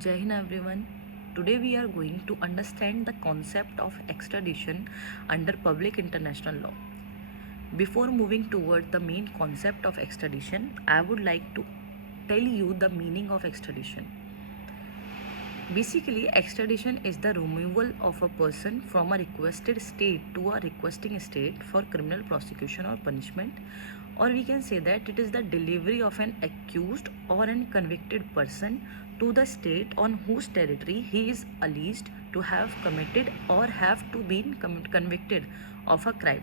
Jai Hind everyone. Today we are going to understand the concept of extradition under public international law. Before moving toward the main concept of extradition, I would like to tell you the meaning of extradition. Basically, extradition is the removal of a person from a requested state to a requesting state for criminal prosecution or punishment, or we can say that it is the delivery of an accused or an convicted person to the state on whose territory he is alleged to have committed or have to be convicted of a crime.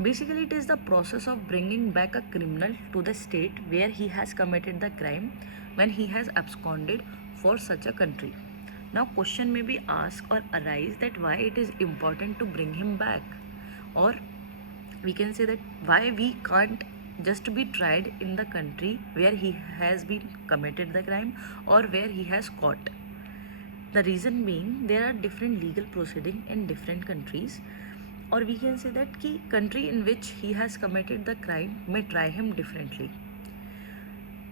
Basically, it is the process of bringing back a criminal to the state where he has committed the crime when he has absconded for such a country. Now, question may be asked or arise that why it is important to bring him back, or we can say that why we can't just be tried in the country where he has been committed the crime or where he has caught. The reason being there are different legal proceedings in different countries, or we can say that the country in which he has committed the crime may try him differently,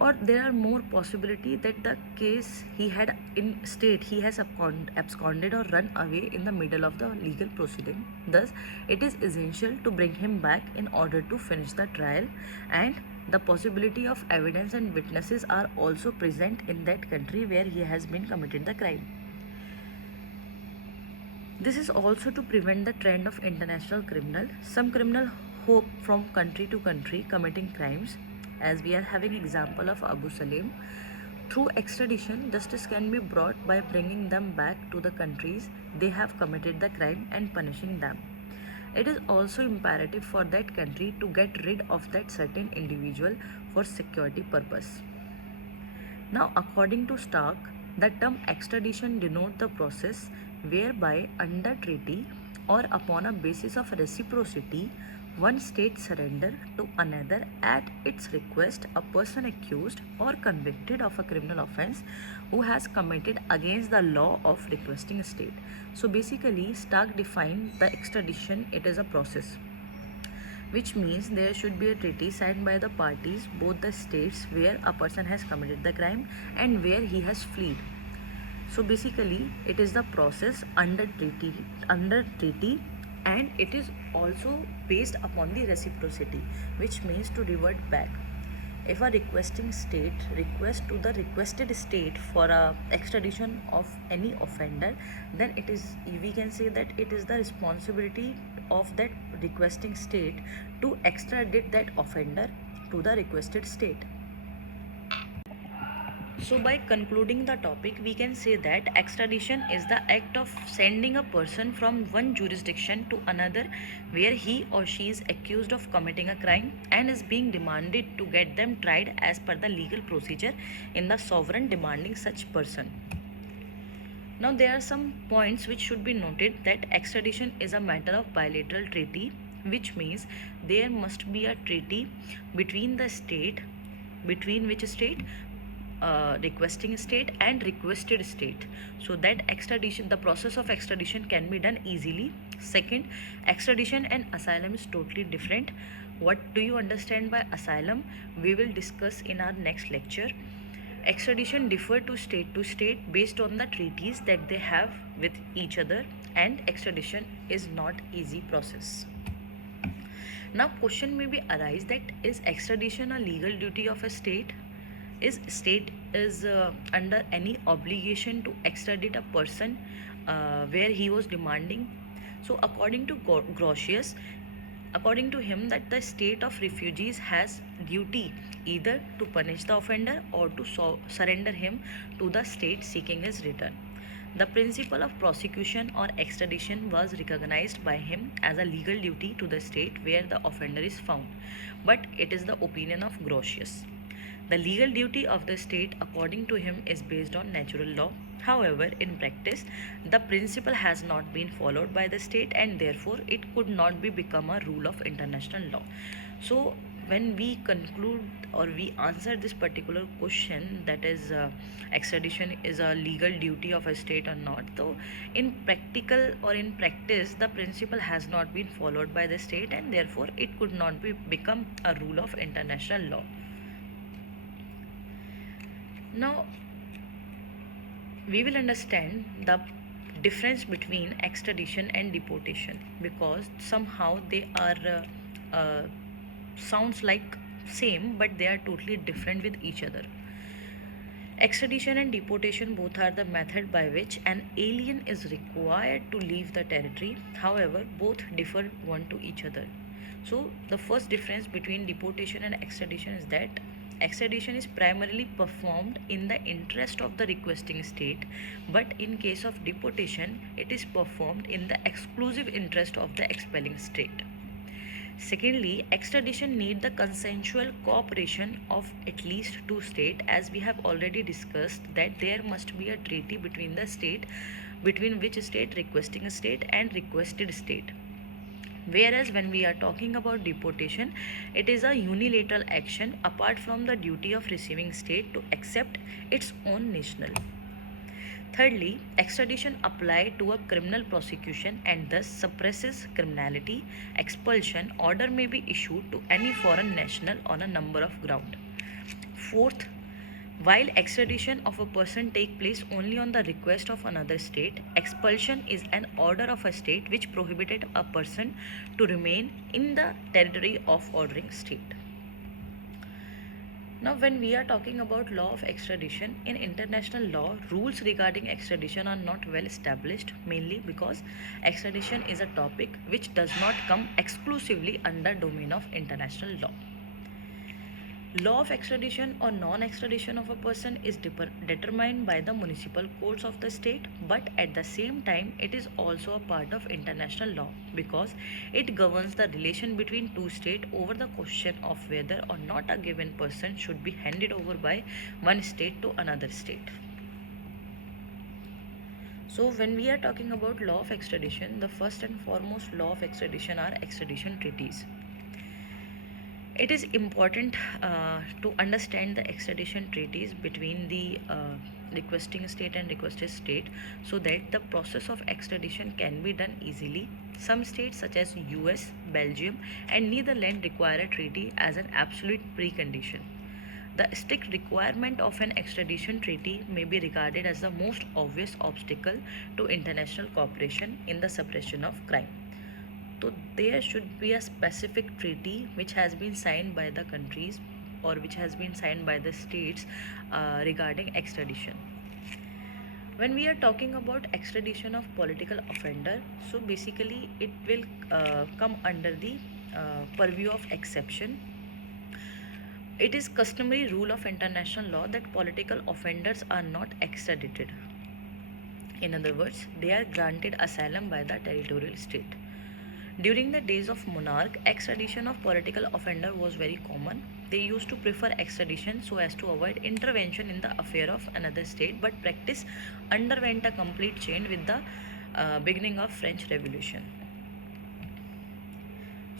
or there are more possibility that the case he had in state he has absconded or run away in the middle of the legal proceeding. Thus it is essential to bring him back in order to finish the trial, and the possibility of evidence and witnesses are also present in that country where he has been committed the crime. This is also to prevent the trend of international criminal. Some criminal hop from country to country committing crimes, as we are having example of Abu Salim. Through extradition, justice can be brought by bringing them back to the countries they have committed the crime and punishing them. It is also imperative for that country to get rid of that certain individual for security purpose. Now, according to Stark, the term extradition denotes the process whereby under treaty or upon a basis of reciprocity, one state surrender to another at its request a person accused or convicted of a criminal offense who has committed against the law of requesting state. So basically, Stark defined the extradition, it is a process, which means there should be a treaty signed by the parties, both the states where a person has committed the crime and where he has fled. So basically, it is the process under treaty, and it is also based upon the reciprocity, which means to revert back. If a requesting state requests to the requested state for a extradition of any offender, then it is, we can say that it is the responsibility of that requesting state to extradite that offender to the requested state. So, by concluding the topic, we can say that extradition is the act of sending a person from one jurisdiction to another where he or she is accused of committing a crime and is being demanded to get them tried as per the legal procedure in the sovereign demanding such person. Now, there are some points which should be noted that extradition is a matter of bilateral treaty, which means there must be a treaty between the state, between which state, requesting state and requested state, so that extradition, the process of extradition can be done easily. Second, extradition and asylum is totally different. What do you understand by asylum? We will discuss in our next lecture. Extradition differ to state based on the treaties that they have with each other, and extradition is not easy process. Now, question may be arise that is extradition a legal duty of a state? Is state is under any obligation to extradite a person where he was demanding? So according to Grotius, according to him, that the state of refugees has duty either to punish the offender or to surrender him to the state seeking his return. The principle of prosecution or extradition was recognized by him as a legal duty to the state where the offender is found, but it is the opinion of Grotius. The legal duty of the state, according to him, is based on natural law. However, in practice, the principle has not been followed by the state, and therefore it could not be become a rule of international law. So, when we conclude or we answer this particular question, that is extradition is a legal duty of a state or not, so in practical or in practice the principle has not been followed by the state, and therefore it could not be become a rule of international law. Now, we will understand the difference between extradition and deportation, because somehow they are sounds like same, but they are totally different with each other. Extradition and deportation both are the method by which an alien is required to leave the territory. However, both differ one to each other. So, the first difference between deportation and extradition is that extradition is primarily performed in the interest of the requesting state, but in case of deportation, it is performed in the exclusive interest of the expelling state. Secondly, extradition need the consensual cooperation of at least two states, as we have already discussed that there must be a treaty between the state, between which state requesting state and requested state. Whereas when we are talking about deportation, it is a unilateral action apart from the duty of receiving state to accept its own national. Thirdly, extradition applied to a criminal prosecution and thus suppresses criminality. Expulsion order may be issued to any foreign national on a number of grounds. Fourth, while extradition of a person take place only on the request of another state, expulsion is an order of a state which prohibited a person to remain in the territory of ordering state. Now, when we are talking about law of extradition, in international law, rules regarding extradition are not well established, mainly because extradition is a topic which does not come exclusively under domain of international law. Law of extradition or non-extradition of a person is determined by the municipal courts of the state, but at the same time it is also a part of international law because it governs the relation between two states over the question of whether or not a given person should be handed over by one state to another state. So when we are talking about law of extradition, the first and foremost law of extradition are extradition treaties. It is important to understand the extradition treaties between the requesting state and requested state so that the process of extradition can be done easily. Some states such as US, Belgium and Netherlands require a treaty as an absolute precondition. The strict requirement of an extradition treaty may be regarded as the most obvious obstacle to international cooperation in the suppression of crime. So there should be a specific treaty which has been signed by the countries or which has been signed by the states regarding extradition. When we are talking about extradition of political offender, so basically it will come under the purview of exception. It is customary rule of international law that political offenders are not extradited. In other words, they are granted asylum by the territorial state. During the days of monarch, extradition of political offender was very common. They used to prefer extradition so as to avoid intervention in the affair of another state, but practice underwent a complete change with the beginning of French Revolution.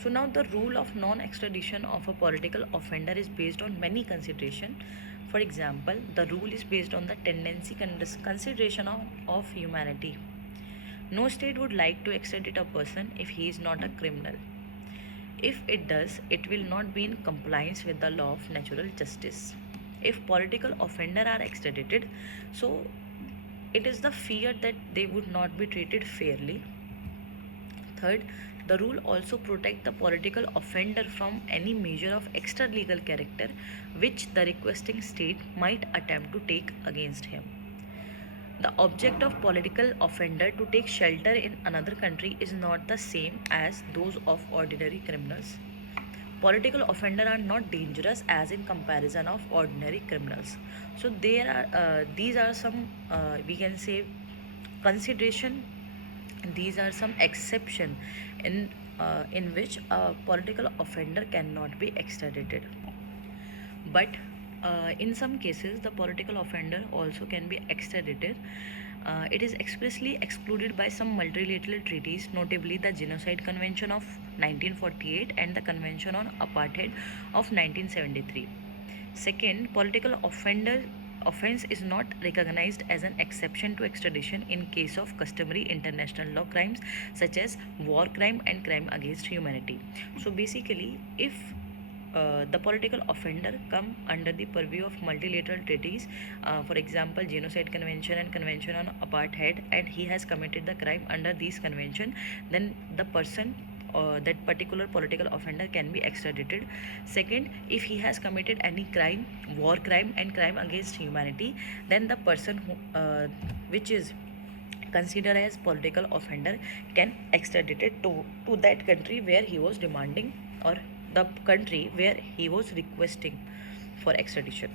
So now the rule of non-extradition of a political offender is based on many considerations. For example, the rule is based on the tendency consideration of humanity. No state would like to extradite a person if he is not a criminal. If it does, it will not be in compliance with the law of natural justice. If political offenders are extradited, so it is the fear that they would not be treated fairly. Third, the rule also protects the political offender from any measure of extra legal character which the requesting state might attempt to take against him. The object of political offender to take shelter in another country is not the same as those of ordinary criminals. Political offenders are not dangerous as in comparison of ordinary criminals. So these are some we can say consideration. These are some exception in which a political offender cannot be extradited. But in some cases, the political offender also can be extradited. It is expressly excluded by some multilateral treaties, notably the Genocide Convention of 1948 and the Convention on Apartheid of 1973. Second, political offense is not recognized as an exception to extradition in case of customary international law crimes such as war crime and crime against humanity. So basically, if the political offender come under the purview of multilateral treaties, for example genocide convention and convention on apartheid, and he has committed the crime under these convention, then the person that particular political offender can be extradited. Second, if he has committed any crime, war crime and crime against humanity, then the person which is considered as political offender can extradited to that country where he was demanding, or the country where he was requesting for extradition.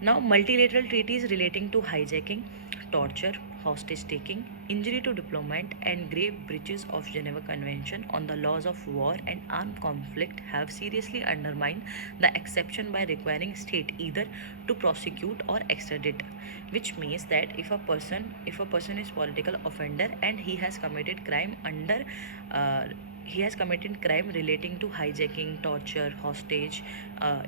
Now, multilateral treaties relating to hijacking, torture, hostage taking, injury to diplomat, and grave breaches of Geneva Convention on the laws of war and armed conflict have seriously undermined the exception by requiring state either to prosecute or extradite, which means that if a person is political offender and he has committed crime under he has committed crime relating to hijacking, torture, hostage,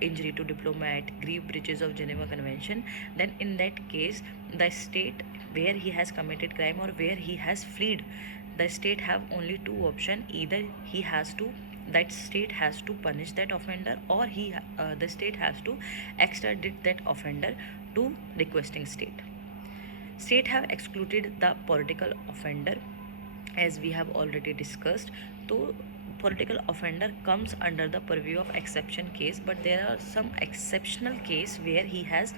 injury to diplomat, grave breaches of Geneva Convention, then in that case, the state where he has committed crime or where he has fled, the state have only two options: either that state has to punish that offender, or the state has to extradite that offender to requesting state. State have excluded the political offender, as we have already discussed. So political offender comes under the purview of exception case, but there are some exceptional case where he has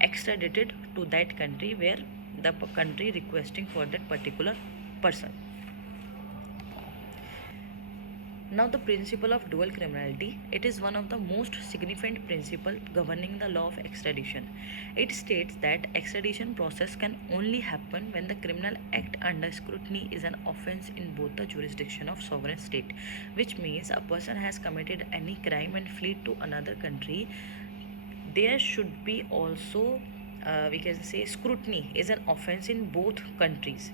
extradited to that country where the country requesting for that particular person. Now, the principle of dual criminality, it is one of the most significant principles governing the law of extradition. It states that extradition process can only happen when the criminal act under scrutiny is an offense in both the jurisdiction of sovereign state, which means a person has committed any crime and fled to another country. There should be also, we can say, scrutiny is an offense in both countries.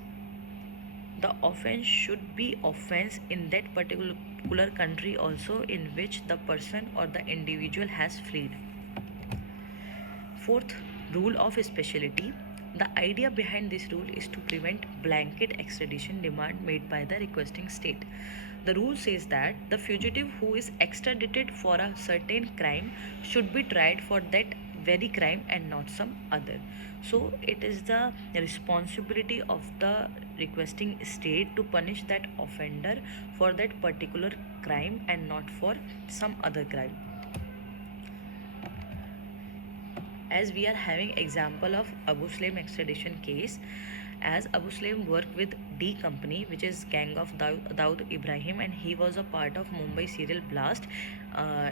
The offense should be offense in that particular country also in which the person or the individual has fled. Fourth, rule of speciality. The idea behind this rule is to prevent blanket extradition demand made by the requesting state. The rule says that the fugitive who is extradited for a certain crime should be tried for that very crime and not some other. So it is the responsibility of the requesting state to punish that offender for that particular crime and not for some other crime. As we are having example of Abu Sulaim extradition case, as Abu Sulaim worked with D Company, which is gang of Daud Ibrahim, and he was a part of Mumbai serial blast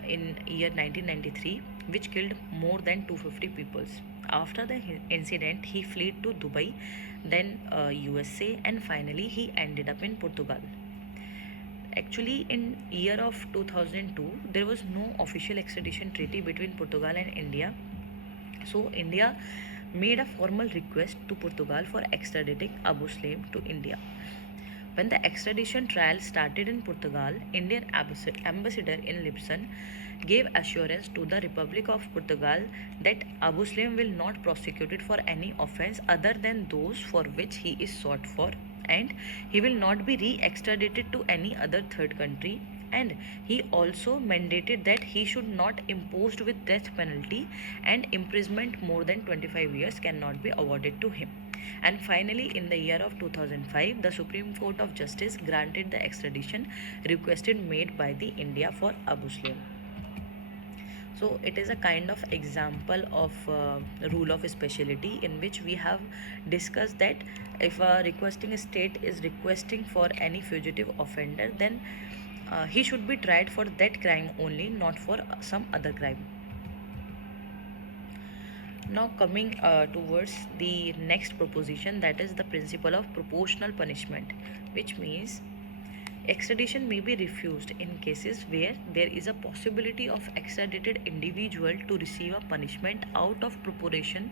in year 1993, which killed more than 250 people. After the incident, he fled to Dubai, then USA, and finally he ended up in Portugal. Actually, in year of 2002, there was no official extradition treaty between Portugal and India. So India made a formal request to Portugal for extraditing Abu Sulaim to India. When the extradition trial started in Portugal, Indian ambassador in Lisbon gave assurance to the Republic of Portugal that Abu Sulaim will not prosecuted for any offence other than those for which he is sought for, and he will not be re-extradited to any other third country, and he also mandated that he should not imposed with death penalty, and imprisonment more than 25 years cannot be awarded to him. And finally, in the year of 2005, the Supreme Court of Justice granted the extradition requested made by the India for Abu Sulaim. So it is a kind of example of rule of speciality, in which we have discussed that if a requesting state is requesting for any fugitive offender, then he should be tried for that crime only, not for some other crime. Now coming towards the next proposition, that is the principle of proportional punishment, which means extradition may be refused in cases where there is a possibility of extradited individual to receive a punishment out of proportion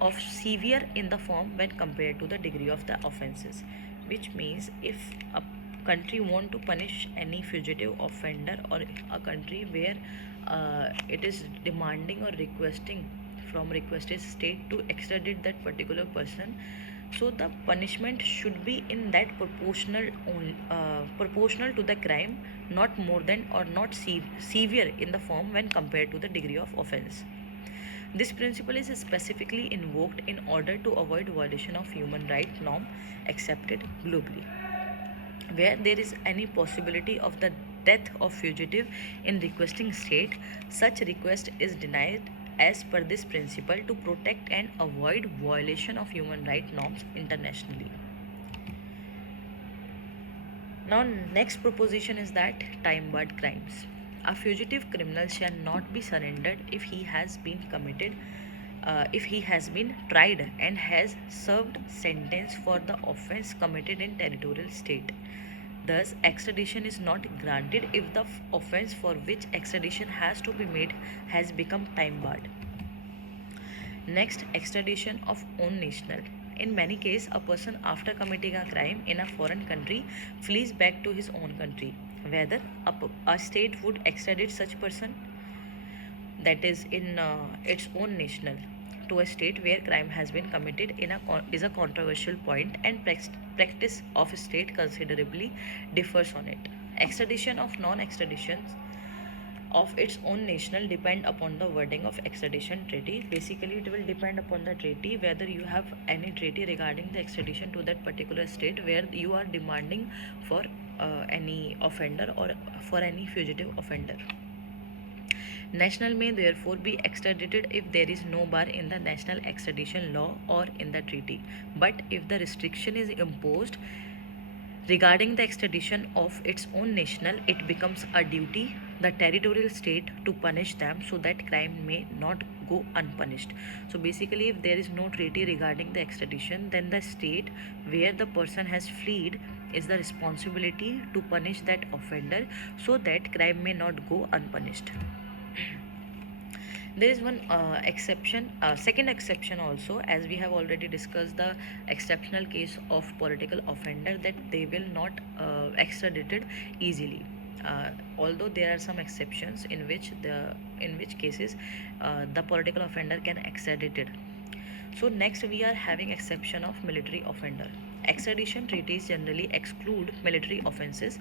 of severe in the form when compared to the degree of the offences. Which means if a country want to punish any fugitive offender, or a country where it is demanding or requesting from requested state to extradite that particular person, So the punishment should be in that proportional to the crime, not more than or not severe in the form when compared to the degree of offense. This principle is specifically invoked in order to avoid violation of human right norm accepted globally. Where there is any possibility of the death of fugitive in requesting state, such request is denied as per this principle to protect and avoid violation of human right norms internationally. Now, next proposition is that time barred crimes. A fugitive criminal shall not be surrendered if he has been tried and has served sentence for the offense committed in territorial state. Thus, extradition is not granted if the offense for which extradition has to be made has become time barred. Next, extradition of own national. In many cases, a person after committing a crime in a foreign country flees back to his own country. Whether a state would extradite such person, that is in its own national, to a state where crime has been committed is a controversial point, and practice of state considerably differs on it. Extradition of non-extraditions of its own national depend upon the wording of extradition treaty. Basically, it will depend upon the treaty, whether you have any treaty regarding the extradition to that particular state where you are demanding for any offender or for any fugitive offender. National may therefore be extradited if there is no bar in the national extradition law or in the treaty. But if the restriction is imposed regarding the extradition of its own national, it becomes a duty the territorial state to punish them so that crime may not go unpunished. So basically, if there is no treaty regarding the extradition, then the state where the person has fled is the responsibility to punish that offender so that crime may not go unpunished. There is one second exception also, as we have already discussed the exceptional case of political offender, that they will not extradited easily. Although there are some exceptions in which cases the political offender can extradited. So next we are having exception of military offender. Extradition treaties generally exclude military offenses.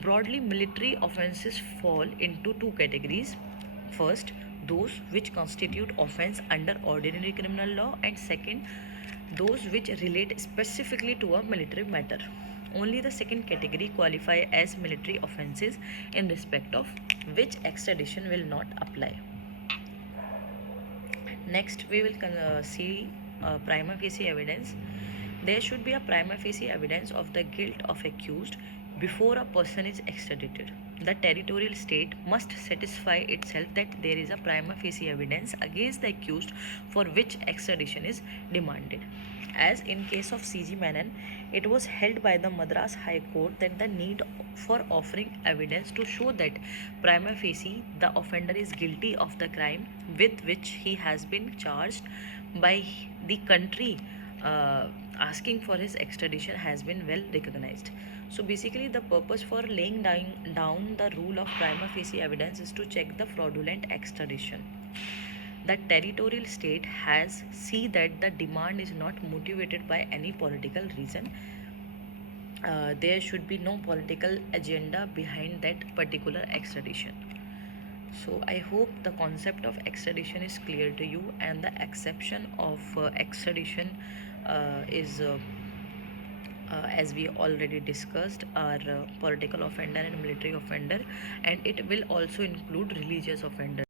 Broadly, military offenses fall into two categories. First, those which constitute offense under ordinary criminal law, and second, those which relate specifically to a military matter. Only the second category qualify as military offenses, in respect of which extradition will not apply. Next, we will see prima facie evidence. There should be a prima facie evidence of the guilt of accused before a person is extradited. The territorial state must satisfy itself that there is a prima facie evidence against the accused for which extradition is demanded. As in case of C.G. Menon, it was held by the Madras High Court that the need for offering evidence to show that prima facie the offender is guilty of the crime with which he has been charged by the country asking for his extradition has been well recognized. So basically, the purpose for laying down the rule of prima facie evidence is to check the fraudulent extradition. The territorial state has see that the demand is not motivated by any political reason. There should be no political agenda behind that particular extradition. So I hope the concept of extradition is clear to you, and the exception of extradition is as we already discussed, are political offender and military offender, and it will also include religious offender.